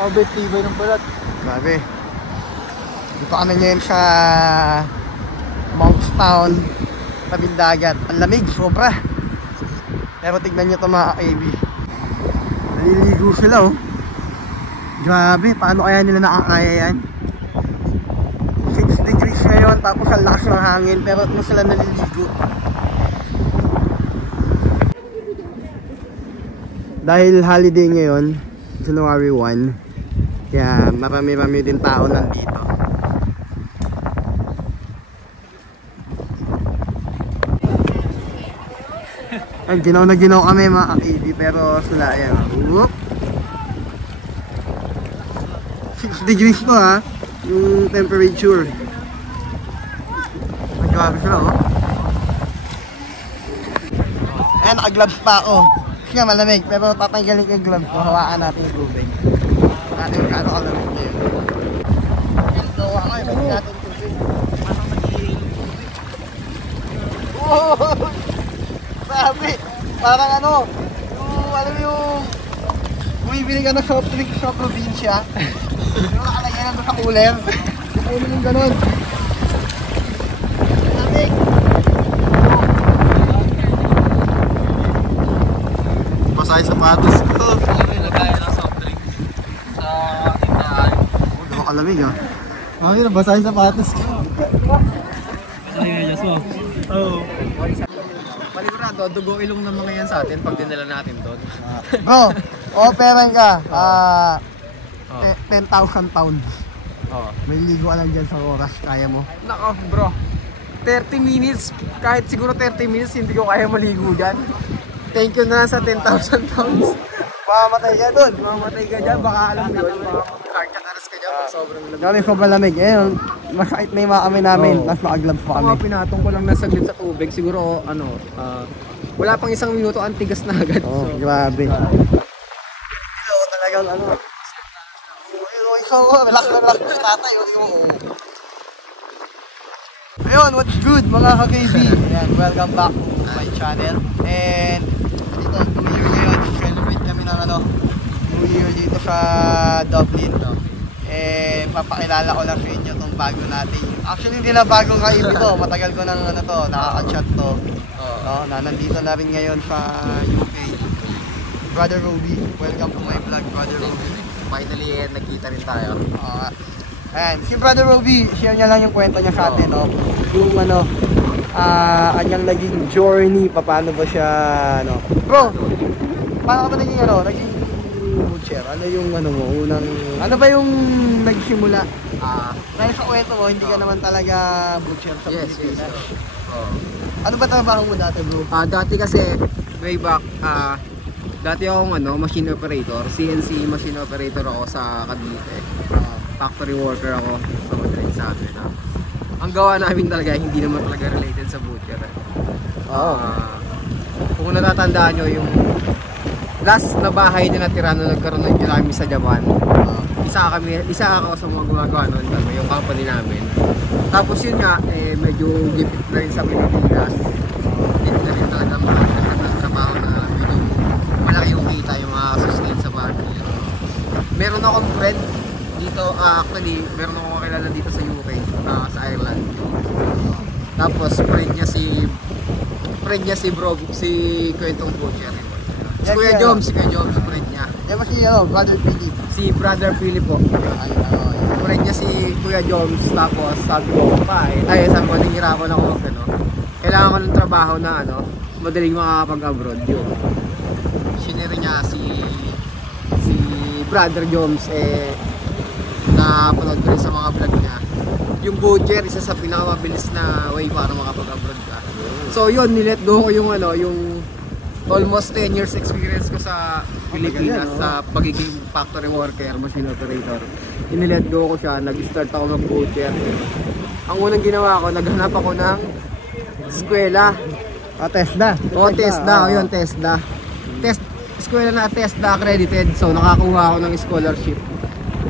Mabit tibay ng balat. Grabe. Dito kami ngayon sa Monkstown, tabing dagat. Ang lamig, sobra. Pero tignan nyo ito mga ka-AB. Naliligo sila oh. Grabe, paano kaya nila nakakaya yan? 6 degrees ngayon, tapos ang lakas ng hangin, pero ito sila naliligo. Dahil holiday ngayon, January 1, kaya marami-rami din tao nandito. Ay, ginaw na ginaw kami mga ka-AB, pero sila, ayan. Whoop. 6 degrees to ha, yung temperature. Ay, grabe sila oh. Ayan, naka-gloves pa ako. Kasi nga malamig, pero tatanggalin ko yung gloves ko. Hawaan natin yung tubig. Natin yung kano kalamig ngayon. So, ako yung pwede natin yung tubig. Oh! Sabi! Parang ano, yung, alam yung bumibili ka ng soft drink sa probinsya. Yung nakalagay na doon sa cooler. Ayun yung ganun. Lamig! Basahin sapatos ko. Nagkaya ng soft drink sa tindahan. Nakakalamig ah. Ay, nabasahin sapatos ko. Basahin nga niya, so. Oo. Paligurado, dugo ilong ng mga yan sa atin pag dinala natin doon. Bro, operan ka. 10,000 pounds. Oo. May ligo ka lang dyan sa oras. Kaya mo? Nako bro, 30 minutes, kahit siguro 30 minutes hindi ko kaya maligo dyan. Thank you na sa 10,000 pounds. Mamamatay ka dun. Mamatay ka dyan, baka alam mo yun, baka cardiac arrest ka dyan pag sobrang lamig. Kami sobrang lamig. Ayun, masakit na yung mga kami namin. Tapos naka-gloves pa kami. Mga pinatong ko lang na saglit sa tubig, siguro ano, wala pang isang minuto ang tigas na agad. Oh, so, grabe. Ito talagang ano. Relax na si tatay. Ayun, what's good mga ka-KB? Ayan, welcome back to my channel. And dito, New Year ngayon. Celebrate kami ng ano, New Year dito sa Dublin. Eh, papakilala ko lang sa inyo itong bago natin. Actually, hindi na bagong ka-KB to. Matagal ko nang ano to, nakaka-chat to. No, nandito na rin ngayon sa UK. Brother Roby, welcome to my vlog, Brother Roby. finally, nagkita rin tayo. Ayan, si Brother Roby, share niya lang yung kwento niya sa atin, no? Yung ano, kanyang naging journey, paano ba siya, ano? Bro, paano ka ba naging, ano, naging butcher? Ano yung, ano mo, unang, ano ba yung nagsimula? Dahil sa kwento mo, hindi ka naman talaga butcher sa Pilipinas. Yes. Ano ba trabaho mo dati, bro? Dati kasi, way back, dati akong machine operator, CNC machine operator ako sa Cavite. Factory worker ako sa Madrid sa atin. Ang gawa namin talaga, hindi naman talaga related sa butcher. Kung natatandaan nyo, yung last na bahay na natira na nagkaroon ng tsunami sa Japan, isa ako sa mga gumagawa noon, yung company namin. Tapos yun nga, medyo gipit na rin sa Pilipinas. Hindi na rin talaga makakita ng trabaho na malaki yung kita, yung sustain sa party. Meron akong friend dito, actually, meron akong kakilala dito sa UK, sa Ireland. Tapos friend niya si bro, si Kwentong Butcher. Si Kuya Joms, friend niya. Yan ba si Brother Philip? Si Brother Philip po. Friend niya si Kuya Joms, tapos sabi ko sabi ko, nanghirapan ako kailangan ko ng trabaho na madaling makakapag-abroad yun. Sinere niya si Brother Joms, napanood ko rin sa mga vlog niya. Yung butcher, isa sa pinakamabilis na way para makapag-abroad ka. So yun, nilet go ko yung almost 10 years experience ko sa Pilipinas sa pagiging factory worker, machine operator. Inilet go ko siya, nag-start ako mag-butcher. Ang unang ginawa ko, naghanap ako ng eskwela. TESDA. TESDA. Yun, TESDA. Eskwela na TESDA accredited. So nakakuha ako ng scholarship.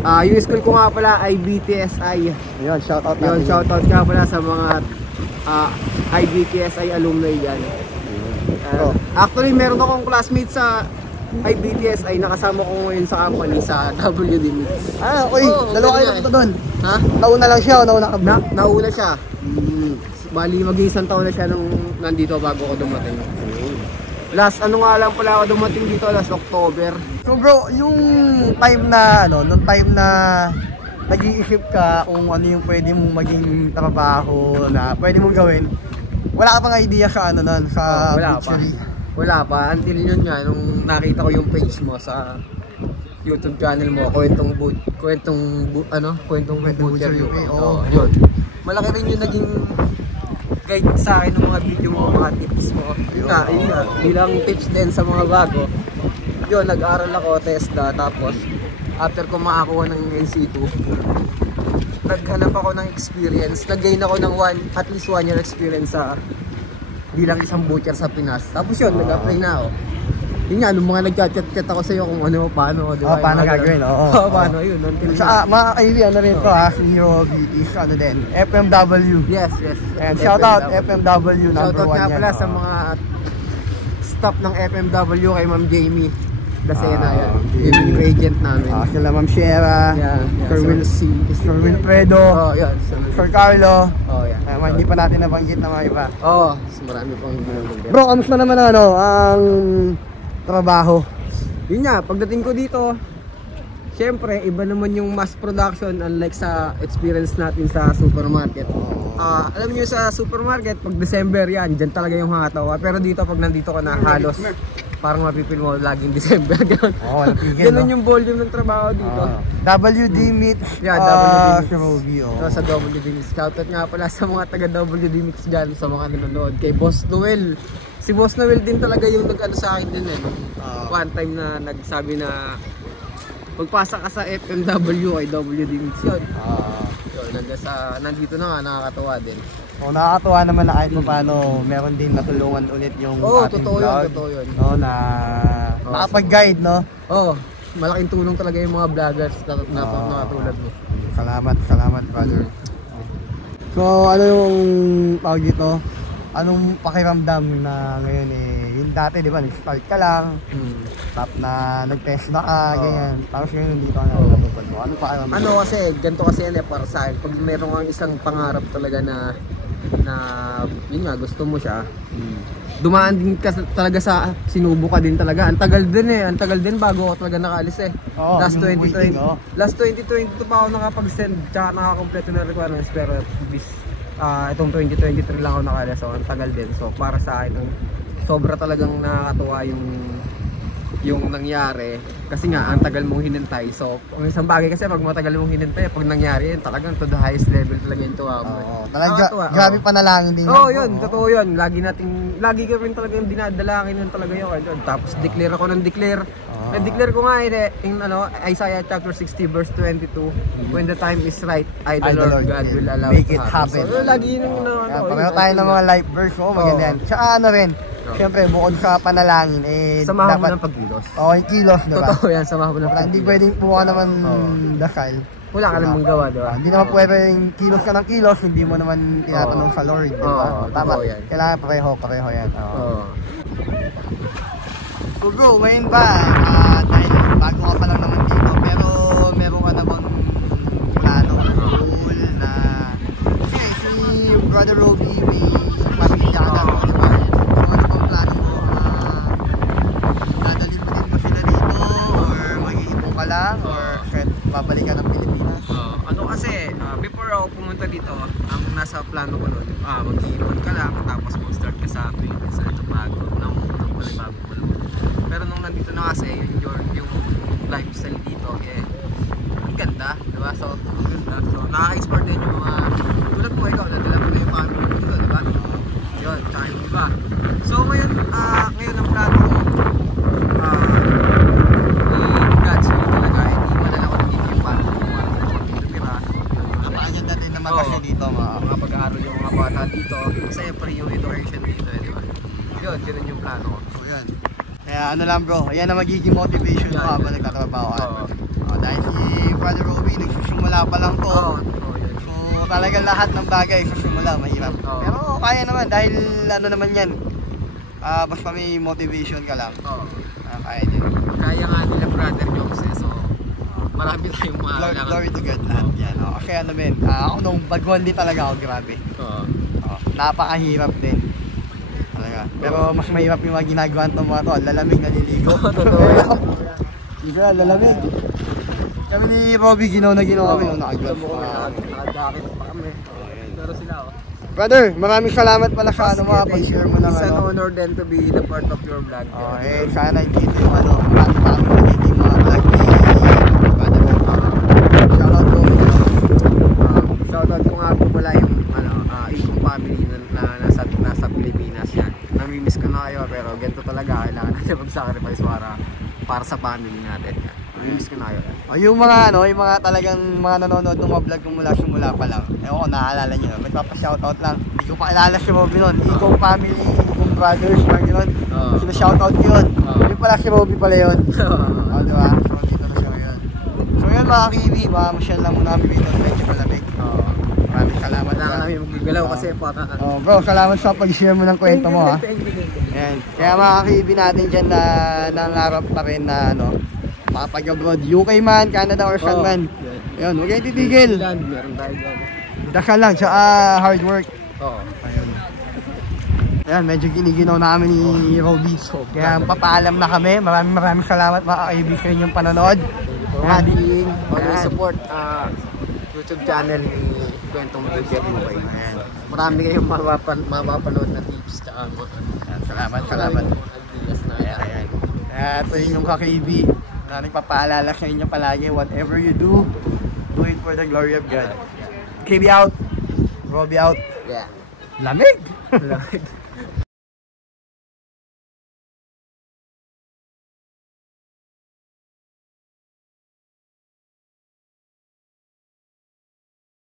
Yung school ko nga pala ay BTSI. Ayun, shoutout Yun, natin. shoutout nga pala sa mga IBTSI alumni dyan. Actually, meron akong classmate sa IBTSI. Nakasama ko ngayon sa company sa WD Mix. Okay. Dalawa kayo nakita doon. Ha? Nauna lang siya o nauna ka ba? Nauna siya. Bali, mag-iisang taon na siya nung nandito bago ako dumating. Last, ano nga lang pala ako dumating dito, last October. So bro, yung time na, nung time na nag-iisip ka kung ano yung pwede mong maging trabaho na pwede mong gawin, wala ka pang idea sa ano nun, sa butchery? Wala pa. Until yun nga, nung nakita ko yung page mo sa YouTube channel mo, kwentong butchery. Oo. Yun. Malaki rin yung naging guide sa akin ng mga video mo, mga tips mo. Yun nga, bilang tips din sa mga bago. Yun, nag-aral ako, TESDA, tapos after ko makakuha ng NC2, naghanap ako ng experience. Nag-gain ako ng at least 1 year experience sa bilang isang butcher sa Pinas. Tapos yun, nag-apply na ako. Yun nga, nung mga nag-chat-chat ako sa iyo kung ano, paano, di ba? Paano gagawin, oo. Paano, yun. Sa mga kaibigan na rin to ha, si Hero Beauty, ano din, FMW. Yes. And shoutout FMW, number 1 yan. Shoutout nga pala sa mga staff ng FMW kay Ma'am Jamie Dasena yan. Yung agent namin. Sila Ma'am Shera, Sir Wilfredo, Sir Carlo. Hindi pa natin nabanggit na mga iba. Marami pang ginagawa. Bro, kamusta naman ang trabaho? Yun nga, pagdating ko dito, syempre, iba naman yung mass production unlike sa experience natin sa supermarket. Alam niyo sa supermarket, pag December yan, dyan talaga yung mga tawa. Pero dito, pag nandito ka na halos, parang mapipil mo laging December. Ganun yung volume ng trabaho dito. WD Mix, sa WD Mix. Shoutout nga pala sa mga taga WD Mix dyan, sa mga nanonood. Kay Boss Noel. Si Boss Noel din talaga yung nag-ano sa akin din eh. One time na nagsabi na magpasa ka sa FMW ay WD Mix yun. Nandito na nga, nakakatawa din. Nakakatawa naman na kahit paano meron din natulungan ulit yung ating vlog. Totoo yun. Na nakapag-guide, no? Malaking tulong talaga yung mga vloggers na nakatulad mo. Salamat brother. So ano yung tawag dito? Anong pakiramdam na ngayon yung dati di ba nag-start ka lang, tapos na nag-test na ka, ganyan. Tapos ngayon dito ka na natupad mo. Ano pakiramdam? Kasi, ganito kasi yan para sa akin. Pag meron kang isang pangarap talaga na yun nga, gusto mo siya, dumaan din ka talaga sa sinubo ka din talaga. Ang tagal din bago ako talaga nakaalis eh. Last 2022 pa ako nakapag-send tsaka nakakompleto ng requirements, pero itong 2023 lang ako nakaalis, so ang tagal din. So para sa akin, sobra talagang nakakatuwa yung nangyari kasi nga ang tagal mong hinintay. So ang isang bagay kasi pag matagal mong hinintay, pag nangyari yun talagang to the highest level talaga yung tuwa mo. Grabe panalangin din. Yun, totoo yun. Lagi ko rin talagang dinadalangin yun talaga yun. Tapos declare ako ng declare. Na-declare ko nga Isaiah chapter 60 verse 22, when the time is right, the Lord God will allow make it happen. So lagi yun pareho tayo ng mga life verse maganda yan. Tsaka rin, siyempre bukod sa panalangin samahan mo ng pagkilos. Yung kilos, diba? Totoo yan, samahan mo ng pagkilos. Hindi pwedeng buka naman dasal. Wala ka namang gawa, diba? Hindi naman pwedeng kilos ka ng kilos, hindi mo naman tinatanong sa Lord, diba? Tama, kailangan pareho yan. So bro, ngayon ba, dahil bago ka pa lang naman dito, pero meron ka namang plano, goal na, kasi si Brother Roby may pamilya ka na, diba? So ano bang plano mo? Dadalhin mo din ba sila dito? Or mag-iipon ka lang? Or babalik ka ng Pilipinas? Kasi, before ako pumunta dito, ang nasa plano ko nun, mag-iipon ka lang, tapos mag-start ka sa Pilipinas na ito bago. Pero nung nandito na kasi, yung lifestyle dito, ang ganda, diba? So, nakaka-explore din yung mga, tulad mo, ikaw, nadala mo na yung family mo dito, diba? Yun, tsaka yung iba. So, ngayon ang plano ko, God's will talaga, hindi madala ko nagiging yung family mo, tumira. Napakaganda din naman kasi dito, makapag-aaral yung mga bata dito, kasi free yung education dito, diba? Yun, ganun yung plano ko. So, yan. Kaya ano lang bro, yan ang magiging motivation mo habang nagtatrabaho ka. Dahil si Brother Roby, nagsisimula pa lang to. Yun. So, talagang lahat ng bagay sa simula, mahirap. Oo. Pero kaya naman, dahil ano naman yan, basta may motivation ka lang. Kaya din. Kaya nga nila Brother Jokes so marami tayong mga Glory to God lahat yan. Kasi ano men, ako nung baguhan din talaga ako, grabe. Napakahirap din. Talaga. Pero mas mahirap yung mga ginagawa ng mga to, lalamig naliligo. Iga, lalamig. Kami ni Robby, ginaw na kami, naka-gloves pa. Naka-jacket pa kami. Pero sila ako. Brother, maraming salamat pala sa pag-share mo ng It's an honor then to be the part of your vlog. Sana dito yung marami magiging mga vlog ni Brother. Shoutout po. Shoutout ko nga po pala yung Ikong family na nasa Pilipinas yan. Namimiss ko na kayo pero ganito talaga kailangan natin mag-sacrifice para sa family natin. Namimiss ko na kayo. Yung mga yung mga talagang mga nanonood ng mga vlog ko simula pa lang. Ewan ko, naaalala nyo. Magpapa-shoutout lang. Hindi ko pa kilala si Robby nun. Ikong family, Ikong brothers, mga gano'n. Sila shoutout yun. Yung pala si Robby pala yun. Diba? So, dito na siya ngayon. So yun mga kiwi, masyal lang muna kami dito. Medyo malamig. Maraming salamat. Wala kami magigalaw kasi para... bro, salamat sa pag-share mo ng kwento mo ha. Ayan. Kaya mga kiwi natin dyan na nangarap pa rin na makapag-abroad. UK man, Canada or saan man. Ayun, huwag kayong titigil. Meron tayo dyan. Dasal lang, tsaka hard work. Ayun. Ayan, medyo giniginaw namin ni Robby. Kaya papaalam na kami. Maraming salamat mga kaibigan sa inyong panonood. Ayan. Always support YouTube channel ni Kwentong Bigger UK. Marami kayong mapapanood na tips tsaka Salamat. Ayan. Ito yung ka-KB na nagpapaalala sa inyo palagi, whatever you do it for the glory of God. KB out. Robby out. Yeah. Lamig!